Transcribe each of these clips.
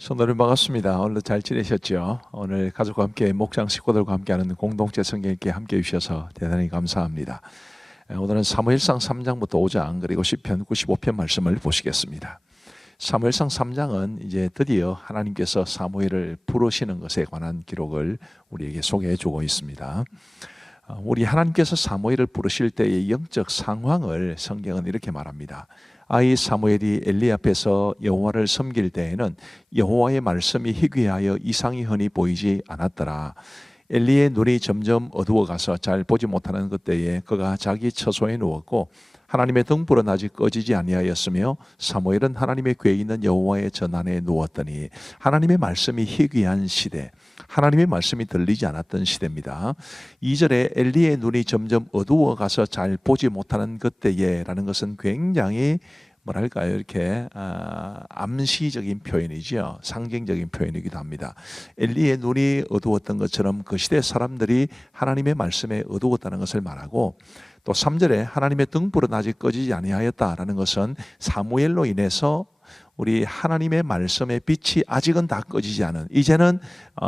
성도님 반갑습니다. 오늘도 잘 지내셨죠? 오늘 가족과 함께 목장 식구들과 함께하는 공동체 성경 읽기 함께해 주셔서 대단히 감사합니다. 오늘은 사무엘상 3장부터 5장 그리고 시편 95편 말씀을 보시겠습니다. 사무엘상 3장은 이제 드디어 하나님께서 사무엘을 부르시는 것에 관한 기록을 우리에게 소개해 주고 있습니다. 우리 하나님께서 사무엘을 부르실 때의 영적 상황을 성경은 이렇게 말합니다. 아이 사무엘이 엘리 앞에서 여호와를 섬길 때에는 여호와의 말씀이 희귀하여 이상이 흔히 보이지 않았더라. 엘리의 눈이 점점 어두워가서 잘 보지 못하는 그때에 그가 자기 처소에 누웠고 하나님의 등불은 아직 꺼지지 아니하였으며 사무엘은 하나님의 궤에 있는 여호와의 전안에 누웠더니 하나님의 말씀이 희귀한 시대, 하나님의 말씀이 들리지 않았던 시대입니다. 2절에 엘리의 눈이 점점 어두워가서 잘 보지 못하는 그때에 라는 것은 굉장히 뭐랄까요, 이렇게 암시적인 표현이죠. 상징적인 표현이기도 합니다. 엘리의 눈이 어두웠던 것처럼 그 시대 사람들이 하나님의 말씀에 어두웠다는 것을 말하고, 또 3절에 하나님의 등불은 아직 꺼지지 아니하였다라는 것은 사무엘로 인해서 우리 하나님의 말씀의 빛이 아직은 다 꺼지지 않은, 이제는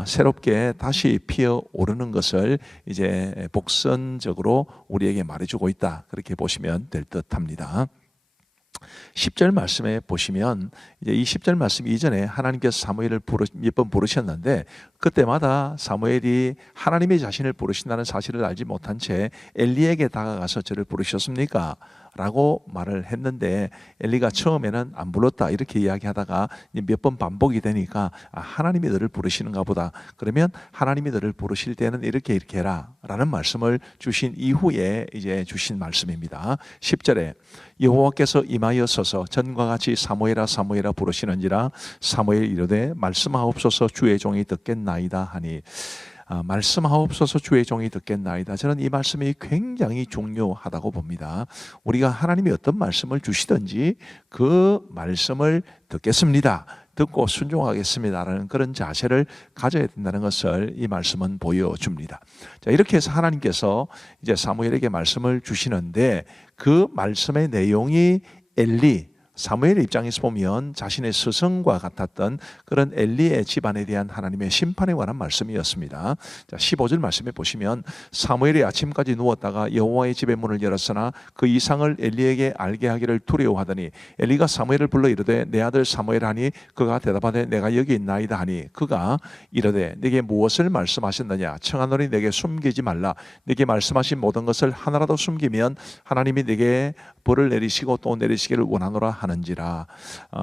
새롭게 다시 피어오르는 것을 이제 복선적으로 우리에게 말해주고 있다, 그렇게 보시면 될 듯합니다. 10절 말씀에 보시면 이제 이 10절 말씀 이전에 하나님께서 사무엘을 몇 번 부르셨는데, 그때마다 사무엘이 하나님의 자신을 부르신다는 사실을 알지 못한 채 엘리에게 다가가서 저를 부르셨습니까? 라고 말을 했는데, 엘리가 처음에는 안 불렀다 이렇게 이야기하다가 몇 번 반복이 되니까 하나님이 너를 부르시는가 보다, 그러면 하나님이 너를 부르실 때는 이렇게 해라 라는 말씀을 주신 이후에 이제 주신 말씀입니다. 10절에 여호와께서 임하여서서 전과 같이 사무엘아 사무엘아 부르시는지라 사무엘 이르되 말씀하옵소서 주의 종이 듣겠나이다 하니, 말씀하옵소서 주의 종이 듣겠나이다. 저는 이 말씀이 굉장히 중요하다고 봅니다. 우리가 하나님이 어떤 말씀을 주시든지 그 말씀을 듣겠습니다, 듣고 순종하겠습니다라는 그런 자세를 가져야 된다는 것을 이 말씀은 보여줍니다. 자, 이렇게 해서 하나님께서 이제 사무엘에게 말씀을 주시는데, 그 말씀의 내용이 사무엘의 입장에서 보면 자신의 스승과 같았던 그런 엘리의 집안에 대한 하나님의 심판에 관한 말씀이었습니다. 자, 15절 말씀에 보시면 사무엘이 아침까지 누웠다가 여호와의 집의 문을 열었으나 그 이상을 엘리에게 알게 하기를 두려워하더니 엘리가 사무엘을 불러 이르되 내 아들 사무엘 하니 그가 대답하되 내가 여기 있나이다 하니, 그가 이르되 내게 무엇을 말씀하셨느냐? 청하노니 내게 숨기지 말라. 내게 말씀하신 모든 것을 하나라도 숨기면 하나님이 내게 벌을 내리시고 또 내리시기를 원하노라 하는지라.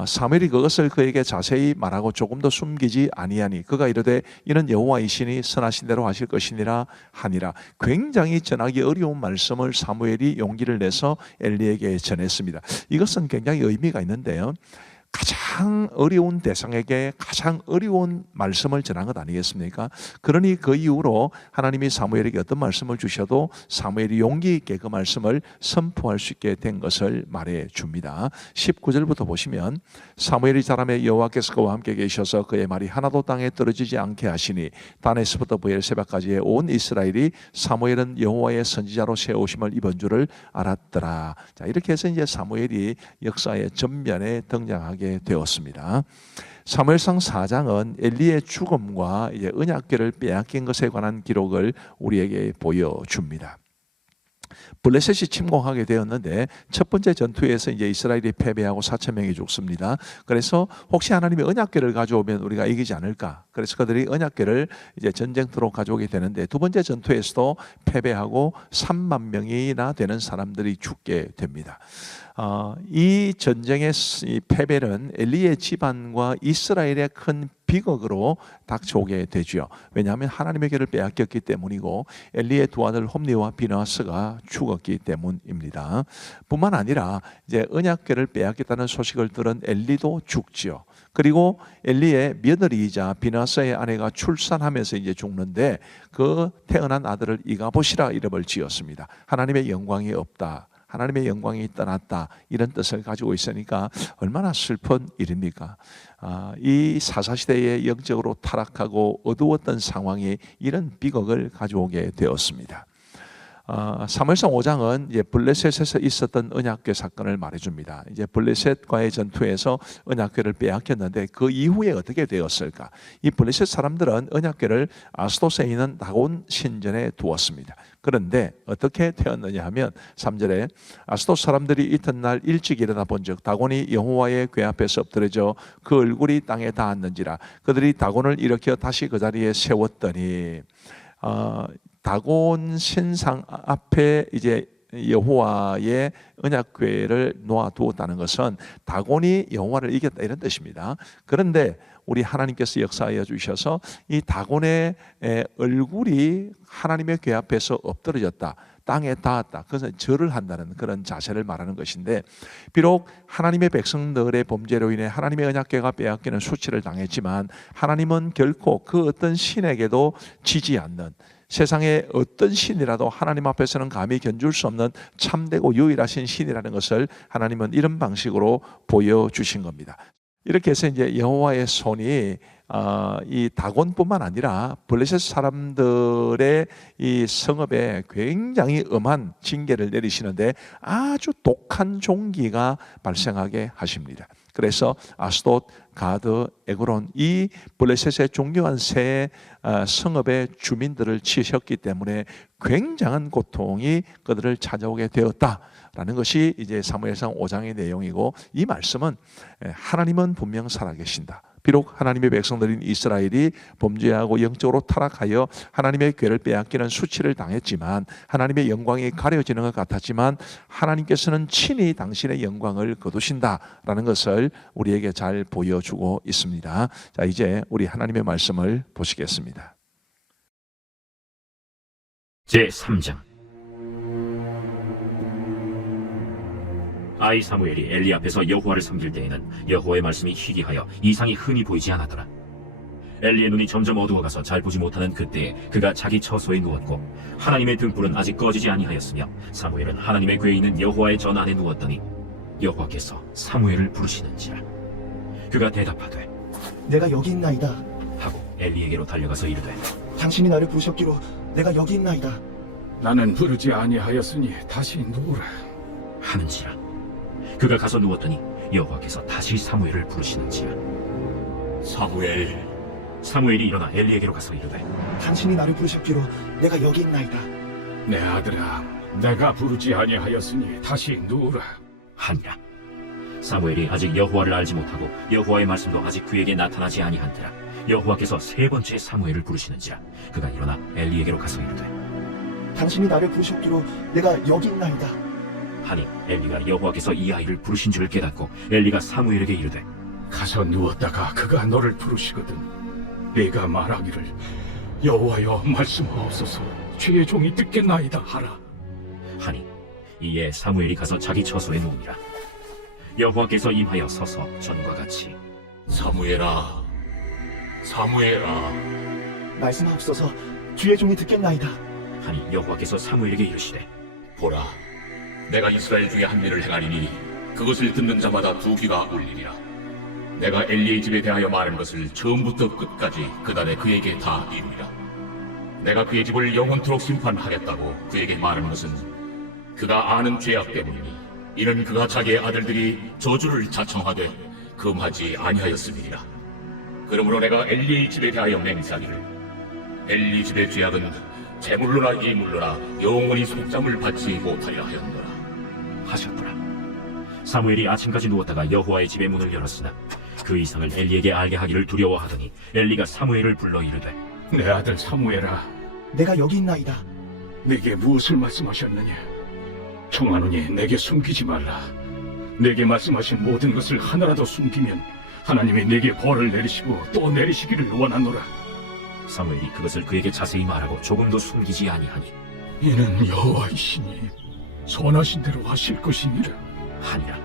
사무엘이 그것을 그에게 자세히 말하고 조금도 숨기지 아니하니 그가 이르되 이는 여호와이시니 선하신 대로 하실 것이니라 하니라. 굉장히 전하기 어려운 말씀을 사무엘이 용기를 내서 엘리에게 전했습니다. 이것은 굉장히 의미가 있는데요, 가장 어려운 대상에게 가장 어려운 말씀을 전한 것 아니겠습니까? 그러니 그 이후로 하나님이 사무엘에게 어떤 말씀을 주셔도 사무엘이 용기 있게 그 말씀을 선포할 수 있게 된 것을 말해 줍니다. 19절부터 보시면 사무엘이 자라매 여호와께서 그와 함께 계셔서 그의 말이 하나도 땅에 떨어지지 않게 하시니 단에서부터 브엘세바까지의 온 이스라엘이 사무엘은 여호와의 선지자로 세우심을 입은 줄을 알았더라. 자, 이렇게 해서 이제 사무엘이 역사의 전면에 등장하게 되었습니다. 사무엘상 4장은 엘리의 죽음과 이제 언약궤를 빼앗긴 것에 관한 기록을 우리에게 보여줍니다. 블레셋이 침공하게 되었는데 첫 번째 전투에서 이제 이스라엘이 패배하고 4,000명이 죽습니다. 그래서 혹시 하나님이 언약궤를 가져오면 우리가 이기지 않을까? 그래서 그들이 언약궤를 이제 전쟁터로 가져오게 되는데, 두 번째 전투에서도 패배하고 3만 명이나 되는 사람들이 죽게 됩니다. 이 전쟁의 패배는 엘리의 집안과 이스라엘의 큰 비극으로 닥쳐오게 되죠. 왜냐하면 하나님의 길을 빼앗겼기 때문이고 엘리의 두 아들 홈리와 비나스가 죽었기 때문입니다. 뿐만 아니라 이제 언약궤를 빼앗겼다는 소식을 들은 엘리도 죽지요. 그리고 엘리의 며느리이자 비나스의 아내가 출산하면서 이제 죽는데, 그 태어난 아들을 이가봇이라 이름을 지었습니다. 하나님의 영광이 없다, 하나님의 영광이 떠났다, 이런 뜻을 가지고 있으니까 얼마나 슬픈 일입니까? 이 사사시대에 영적으로 타락하고 어두웠던 상황이 이런 비극을 가져오게 되었습니다. 사무엘상 5장은 이제 블레셋에서 있었던 언약궤 사건을 말해줍니다. 이제 블레셋과의 전투에서 언약궤를 빼앗겼는데 그 이후에 어떻게 되었을까? 이 블레셋 사람들은 언약궤를 아스돗에 있는 다곤 신전에 두었습니다. 그런데 어떻게 되었느냐 하면 3절에 아스돗 사람들이 이튿날 일찍 일어나 본즉 다곤이 여호와의 궤 앞에서 엎드려져 그 얼굴이 땅에 닿았는지라. 그들이 다곤을 일으켜 다시 그 자리에 세웠더니 다곤 신상 앞에 이제 여호와의 언약궤를 놓아두었다는 것은 다곤이 여호와를 이겼다 이런 뜻입니다. 그런데 우리 하나님께서 역사하여 주셔서 이 다곤의 얼굴이 하나님의 궤 앞에서 엎드러졌다, 땅에 닿았다. 그것은 절을 한다는 그런 자세를 말하는 것인데, 비록 하나님의 백성들의 범죄로 인해 하나님의 언약궤가 빼앗기는 수치를 당했지만 하나님은 결코 그 어떤 신에게도 지지 않는, 세상의 어떤 신이라도 하나님 앞에서는 감히 견줄 수 없는 참되고 유일하신 신이라는 것을 하나님은 이런 방식으로 보여주신 겁니다. 이렇게 해서 이제 여호와의 손이 이 다곤뿐만 아니라 블레셋 사람들의 이 성읍에 굉장히 엄한 징계를 내리시는데 아주 독한 종기가 발생하게 하십니다. 그래서 아스돗, 가드, 에그론 이 블레셋의 존경한 세 성읍의 주민들을 치셨기 때문에 굉장한 고통이 그들을 찾아오게 되었다라는 것이 이제 사무엘상 5장의 내용이고, 이 말씀은 하나님은 분명 살아계신다. 비록 하나님의 백성들인 이스라엘이 범죄하고 영적으로 타락하여 하나님의 궤를 빼앗기는 수치를 당했지만, 하나님의 영광이 가려지는 것 같았지만 하나님께서는 친히 당신의 영광을 거두신다라는 것을 우리에게 잘 보여주고 있습니다. 자, 이제 우리 하나님의 말씀을 보시겠습니다. 제3장. 아이 사무엘이 엘리 앞에서 여호와를 섬길 때에는 여호와의 말씀이 희귀하여 이상이 흔히 보이지 않았더라. 엘리의 눈이 점점 어두워가서 잘 보지 못하는 그때에 그가 자기 처소에 누웠고 하나님의 등불은 아직 꺼지지 아니하였으며 사무엘은 하나님의 궤에 있는 여호와의 전 안에 누웠더니 여호와께서 사무엘을 부르시는지라. 그가 대답하되 내가 여기 있나이다 하고 엘리에게로 달려가서 이르되 당신이 나를 부르셨기로 내가 여기 있나이다. 나는 부르지 아니하였으니 다시 누우라 하는지라. 그가 가서 누웠더니 여호와께서 다시 사무엘을 부르시는지라. 사무엘이 일어나 엘리에게로 가서 이르되 당신이 나를 부르셨기로 내가 여기 있나이다. 내 아들아, 내가 부르지 아니하였으니 다시 누우라 하니라. 사무엘이 아직 여호와를 알지 못하고 여호와의 말씀도 아직 그에게 나타나지 아니한지라. 여호와께서 세 번째 사무엘을 부르시는지라. 그가 일어나 엘리에게로 가서 이르되 당신이 나를 부르셨기로 내가 여기 있나이다. 하니 엘리가 여호와께서 이 아이를 부르신 줄을 깨닫고 엘리가 사무엘에게 이르되 가서 누웠다가 그가 너를 부르시거든 네가 말하기를 여호와여 말씀하옵소서 주의 종이 듣겠나이다 하라 하니 이에 사무엘이 가서 자기 처소에 누우니라. 여호와께서 임하여 서서 전과 같이 사무엘아, 사무엘아. 말씀하옵소서 주의 종이 듣겠나이다. 하니 여호와께서 사무엘에게 이르시되 보라, 내가 이스라엘 중에 한 일을 행하리니 그것을 듣는 자마다 두 귀가 울리리라. 내가 엘리의 집에 대하여 말한 것을 처음부터 끝까지 그날에 그에게 다 이루리라. 내가 그의 집을 영원토록 심판하겠다고 그에게 말하는 것은 그가 아는 죄악 때문이니, 이는 그가 자기의 아들들이 저주를 자청하되 금하지 아니하였음이니라. 그러므로 내가 엘리의 집에 대하여 맹세하기를 엘리 집의 죄악은 재물로나 이물로나 영원히 속잠을 받지 못하려 하였노라 하셨더라. 사무엘이 아침까지 누웠다가 여호와의 집의 문을 열었으나 그 이상을 엘리에게 알게 하기를 두려워하더니 엘리가 사무엘을 불러 이르되 내 아들 사무엘아, 내가 여기 있나이다. 내게 무엇을 말씀하셨느냐 청하노니 내게 숨기지 말라. 내게 말씀하신 모든 것을 하나라도 숨기면 하나님이 내게 벌을 내리시고 또 내리시기를 원하노라. 사무엘이 그것을 그에게 자세히 말하고 조금도 숨기지 아니하니 이는 여호와이시니 선하신 대로 하실 것이니라 하니라.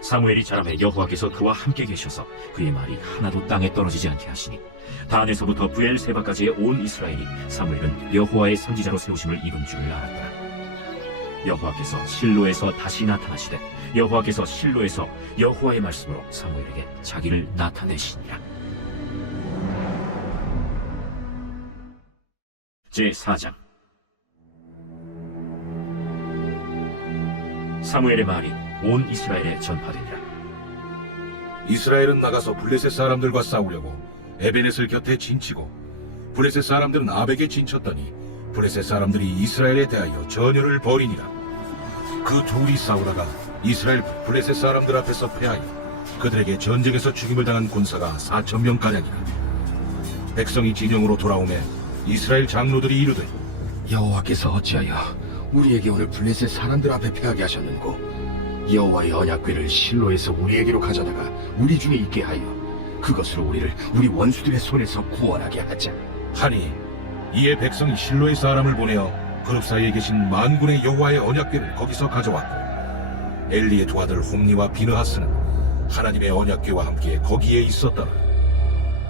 사무엘이 자라매 여호와께서 그와 함께 계셔서 그의 말이 하나도 땅에 떨어지지 않게 하시니 단에서부터 브엘세바까지의 온 이스라엘이 사무엘은 여호와의 선지자로 세우심을 입은 줄을 알았더라. 여호와께서 실로에서 다시 나타나시되 여호와께서 실로에서 여호와의 말씀으로 사무엘에게 자기를 나타내시니라. 제4장. 사무엘의 말이 온 이스라엘에 전파되니라. 이스라엘은 나가서 블레셋 사람들과 싸우려고 에베넷을 곁에 진치고 블레셋 사람들은 아벡에 진쳤더니 블레셋 사람들이 이스라엘에 대하여 전열을 벌이니라. 그 둘이 싸우다가 이스라엘 블레셋 사람들 앞에서 패하여 그들에게 전쟁에서 죽임을 당한 군사가 4,000명 가량이라. 백성이 진영으로 돌아오매 이스라엘 장로들이 이르되 여호와께서 어찌하여 우리에게 오늘 블레셋 사람들 앞에 패하게 하셨는고? 여호와의 언약궤를 실로에서 우리에게로 가져다가 우리 중에 있게 하여 그것으로 우리를 우리 원수들의 손에서 구원하게 하자. 하니 이에 백성이 실로의 사람을 보내어 그룹 사이에 계신 만군의 여호와의 언약궤를 거기서 가져왔고 엘리의 두 아들 홈니와 비느하스는 하나님의 언약궤와 함께 거기에 있었더라.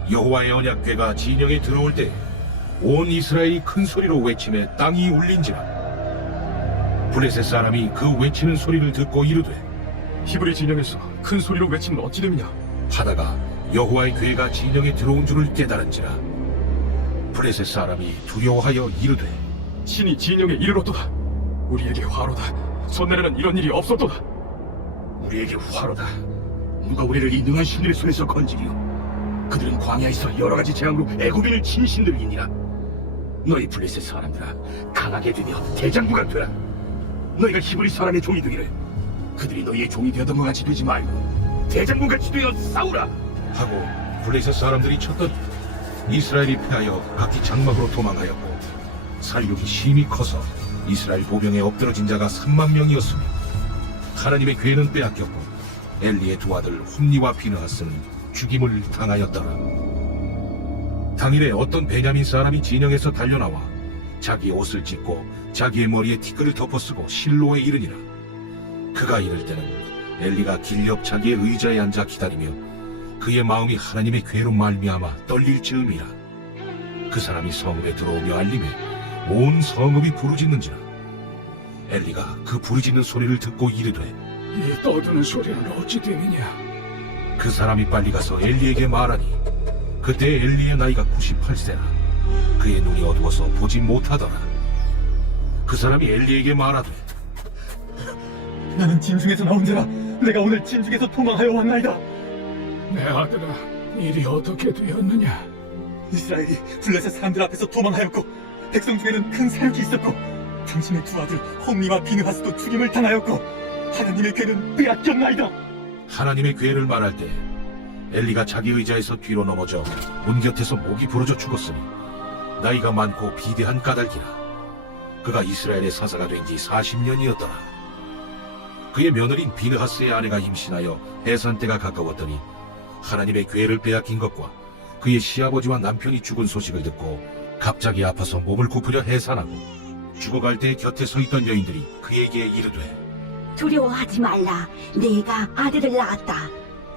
여호와의 언약궤가 진영에 들어올 때 온 이스라엘이 큰 소리로 외치매 땅이 울린지라. 블레셋 사람이 그 외치는 소리를 듣고 이르되 히브리 진영에서 큰 소리로 외치면 어찌 됨이냐? 하다가 여호와의 궤가 진영에 들어온 줄을 깨달은지라. 블레셋 사람이 두려워하여 이르되 신이 진영에 이르렀도다. 우리에게 화로다. 전날에는 이런 일이 없었도다. 우리에게 화로다. 누가 우리를 이 능한 신들의 손에서 건지리요? 그들은 광야에서 여러 가지 재앙으로 애굽인을 친 신들이니라. 너희 블레셋 사람들아, 강하게 되며 대장부가 되라. 너희가 히브리 사람의 종이 되기를 그들이 너희의 종이 되었던 것 같이 되지 말고 대장부같이 되어 싸우라. 하고 블레셋 사람들이 쳤더니 이스라엘이 패하여 각기 장막으로 도망하였고 살육이 심히 커서 이스라엘 보병에 엎드러진 자가 3만 명이었으며 하나님의 궤는 빼앗겼고 엘리의 두 아들 홈니와 비느하스는 죽임을 당하였더라. 당일에 어떤 베냐민 사람이 진영에서 달려나와 자기 옷을 찢고 자기의 머리에 티끌을 덮어쓰고 실로에 이르니라. 그가 이를 때는 엘리가 길 옆 자기의 의자에 앉아 기다리며 그의 마음이 하나님의 궤로 말미암아 떨릴 즈음이라. 그 사람이 성읍에 들어오며 알림에 온 성읍이 부르짖는지라. 엘리가 그 부르짖는 소리를 듣고 이르되 이 떠드는 소리는 어찌 됨이냐? 그 사람이 빨리 가서 엘리에게 말하니 그때 엘리의 나이가 98세라. 그의 눈이 어두워서 보지 못하더라. 그 사람이 엘리에게 말하되 나는 진중에서 나온 자라. 내가 오늘 진중에서 도망하여 왔나이다. 내 아들아, 일이 어떻게 되었느냐? 이스라엘이 블레셋 사람들 앞에서 도망하였고 백성 중에는 큰 사역이 있었고 당신의 두 아들 홈니와 비느하스도 죽임을 당하였고 하나님의 궤는 빼앗겼나이다. 하나님의 궤를 말할 때 엘리가 자기 의자에서 뒤로 넘어져 문 곁에서 목이 부러져 죽었으니 나이가 많고 비대한 까닭이라. 그가 이스라엘의 사사가 된 지 40년이었더라. 그의 며느린 비느하스의 아내가 임신하여 해산 때가 가까웠더니 하나님의 궤를 빼앗긴 것과 그의 시아버지와 남편이 죽은 소식을 듣고 갑자기 아파서 몸을 굽으려 해산하고 죽어갈 때 곁에 서 있던 여인들이 그에게 이르되 두려워하지 말라. 내가 아들을 낳았다.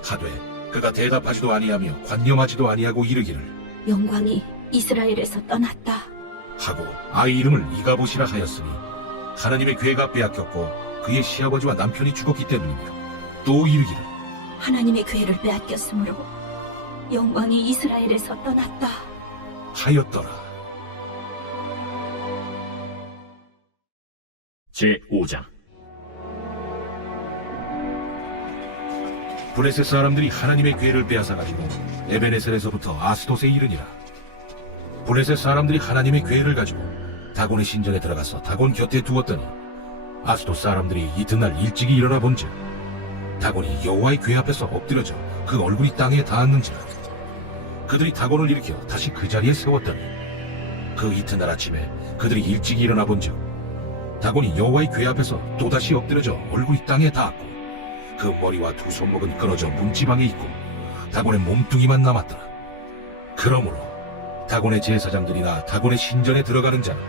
하되 그가 대답하지도 아니하며 관념하지도 아니하고 이르기를 영광이 이스라엘에서 떠났다. 하고 아이 이름을 이가봇이라 하였으니 하나님의 궤가 빼앗겼고 그의 시아버지와 남편이 죽었기 때문이며 또 이르기를 하나님의 궤를 빼앗겼으므로 영광이 이스라엘에서 떠났다. 하였더라. 제5장. 블레셋 사람들이 하나님의 궤를 빼앗아가지고 에베네셀에서부터 아스돗에 이르니라. 블레셋 사람들이 하나님의 궤를 가지고 다곤의 신전에 들어가서 다곤 곁에 두었더니 아스돗 사람들이 이튿날 일찍이 일어나 본즉 다곤이 여호와의 궤 앞에서 엎드려져 그 얼굴이 땅에 닿았는지라. 그들이 다곤을 일으켜 다시 그 자리에 세웠더니 그 이튿날 아침에 그들이 일찍이 일어나 본즉 다곤이 여호와의 궤 앞에서 또다시 엎드려져 얼굴이 땅에 닿았고 그 머리와 두 손목은 끊어져 문지방에 있고 다곤의 몸뚱이만 남았더라. 그러므로 다곤의 제사장들이나 다곤의 신전에 들어가는 자는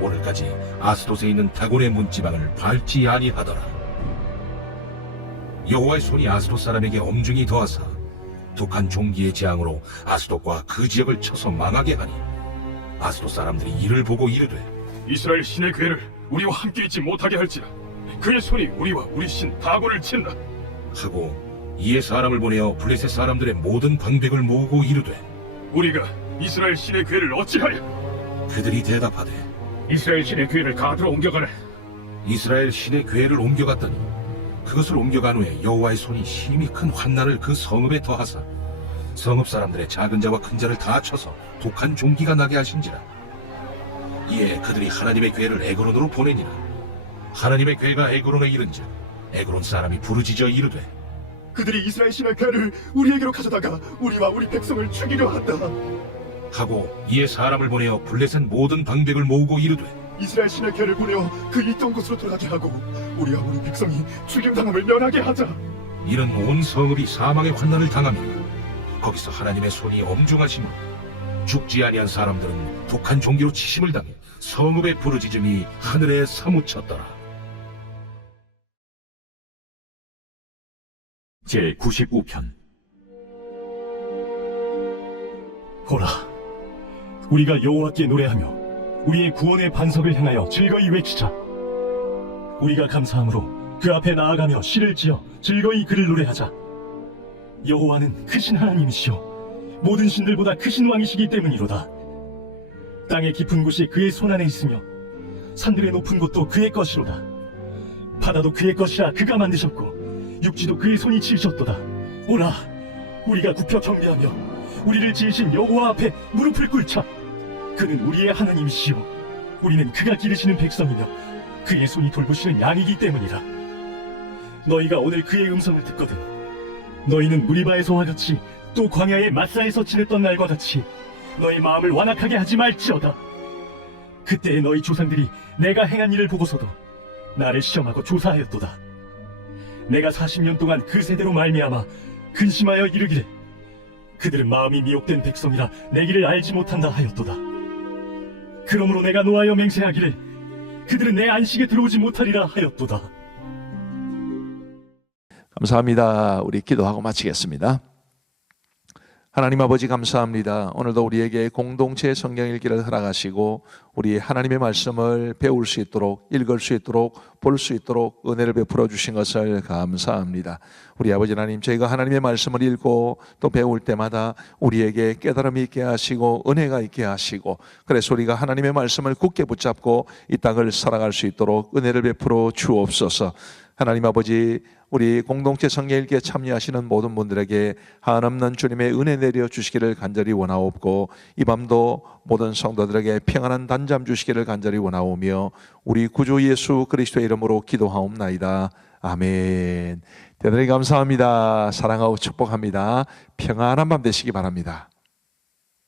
오늘까지 아스돗에 있는 다곤의 문지방을 밟지 아니하더라. 여호와의 손이 아스돗 사람에게 엄중히 더하사 독한 종기의 재앙으로 아스돗과 그 지역을 쳐서 망하게 하니 아스돗 사람들이 이를 보고 이르되 이스라엘 신의 궤를 우리와 함께 있지 못하게 할지라. 그의 손이 우리와 우리 신 다곤을 친다. 하고 이에 사람을 보내어 블레셋 사람들의 모든 방백을 모으고 이르되 우리가 이스라엘 신의 궤를 어찌하랴? 그들이 대답하되 이스라엘 신의 궤를 가드로 옮겨가라. 이스라엘 신의 궤를 옮겨갔더니 그것을 옮겨간 후에 여호와의 손이 심히 큰 환난을 그 성읍에 더하사 성읍 사람들의 작은 자와 큰 자를 다 쳐서 독한 종기가 나게 하신지라. 이에 그들이 하나님의 괴를 에그론으로 보내니라. 하나님의 괴가 에그론에 이른즉 에그론 사람이 부르짖어 이르되 그들이 이스라엘 신의 괴를 우리에게로 가져다가 우리와 우리 백성을 죽이려 한다. 하고 이에 사람을 보내어 블레셋 모든 방백을 모으고 이르되 이스라엘 신의 괴를 보내어 그 있던 곳으로 돌아가게 하고 우리와 우리 백성이 죽임당함을 면하게 하자. 이는 온 성읍이 사망의 환난을 당함이라. 거기서 하나님의 손이 엄중하심으로 죽지 아니한 사람들은 독한 종기로 치심을 당해 성읍의 부르짖음이 하늘에 사무쳤더라. 제95편. 보라, 우리가 여호와께 노래하며 우리의 구원의 반석을 향하여 즐거이 외치자. 우리가 감사함으로 그 앞에 나아가며 시를 지어 즐거이 그를 노래하자. 여호와는 크신 하나님이시요 모든 신들보다 크신 왕이시기 때문이로다. 땅의 깊은 곳이 그의 손 안에 있으며 산들의 높은 곳도 그의 것이로다. 바다도 그의 것이라 그가 만드셨고 육지도 그의 손이 지으셨도다. 오라, 우리가 굽혀 경배하며 우리를 지으신 여호와 앞에 무릎을 꿇자. 그는 우리의 하나님이시요 우리는 그가 기르시는 백성이며 그의 손이 돌보시는 양이기 때문이라. 너희가 오늘 그의 음성을 듣거든 너희는 무리바에서와 같이 또 광야의 마사에서 지냈던 날과 같이 너희 마음을 완악하게 하지 말지어다. 그때의 너희 조상들이 내가 행한 일을 보고서도 나를 시험하고 조사하였도다. 내가 40년 동안 그 세대로 말미암아 근심하여 이르기를 그들은 마음이 미혹된 백성이라 내 길을 알지 못한다 하였도다. 그러므로 내가 노하여 맹세하기를 그들은 내 안식에 들어오지 못하리라 하였도다. 감사합니다. 우리 기도하고 마치겠습니다. 하나님 아버지 감사합니다. 오늘도 우리에게 공동체 성경 읽기를 허락하시고 우리 하나님의 말씀을 배울 수 있도록 읽을 수 있도록 볼 수 있도록 은혜를 베풀어 주신 것을 감사합니다. 우리 아버지 하나님, 저희가 하나님의 말씀을 읽고 또 배울 때마다 우리에게 깨달음이 있게 하시고 은혜가 있게 하시고 그래서 우리가 하나님의 말씀을 굳게 붙잡고 이 땅을 살아갈 수 있도록 은혜를 베풀어 주옵소서. 하나님 아버지, 우리 공동체 성경 읽기에 참여하시는 모든 분들에게 한없는 주님의 은혜 내려 주시기를 간절히 원하옵고 이 밤도 모든 성도들에게 평안한 단잠 주시기를 간절히 원하오며 우리 구주 예수 그리스도의 이름으로 기도하옵나이다. 아멘. 대단히 감사합니다. 사랑하고 축복합니다. 평안한 밤 되시기 바랍니다.